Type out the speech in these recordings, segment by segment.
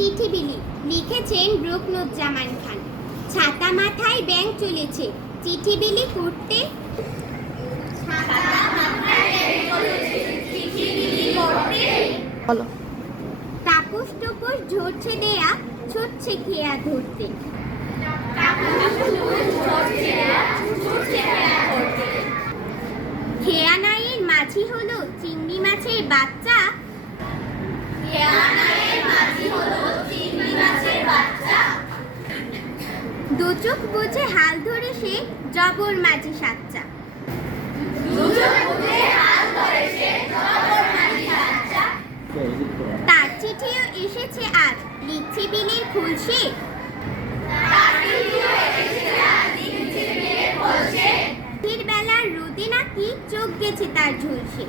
চিঠি বিলি লিখেছেন রুকনুজ্জামান খান। ছাতা মাথায় ব্যাঙ চলেছে চিঠি বিলি করতে। তাপস টুপুস ঝরছে দেয়া ছুটছে খেয়া ধরতে। খেয়া নাইয়ের মাঝি হলো চিংড়ি মাছের বাচ্চা। দু চোখ বুঝে হাল ধরে সে জবর মাঝি সাচ্চা। তার চিঠিও এসেছে আজ লিখছে বিলের খুলসে। বেলার রোদে নাকি চোখ গেছে তার ঝলসে।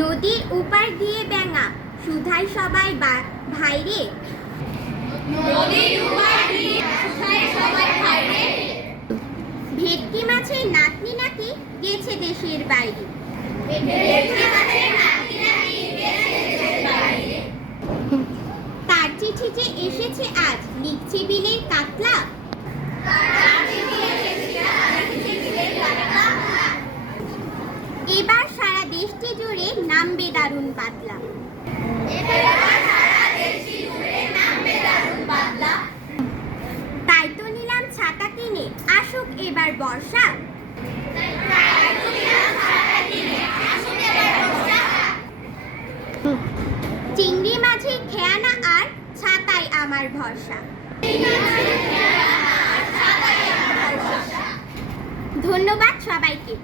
নদীর উপার দিয়ে ব্যাঙা সুধাই সবাই ভাইরে। ভেটকি মাছের নাতনি নাকি গেছে দেশের বাইরে। তার চিঠি যে এসেছে আজ লিখছে বিলের কাতলা। এবার সারা দেশটি জুড়ে নামবে দারুণ বাদলা। তাই তো নিলাম ছাতা কিনে আসুক এবার বর্ষা। চিংড়ি মাছের খেয়ানা আর ছাতাই আমার ভরসা। ধন্যবাদ সবাইকে।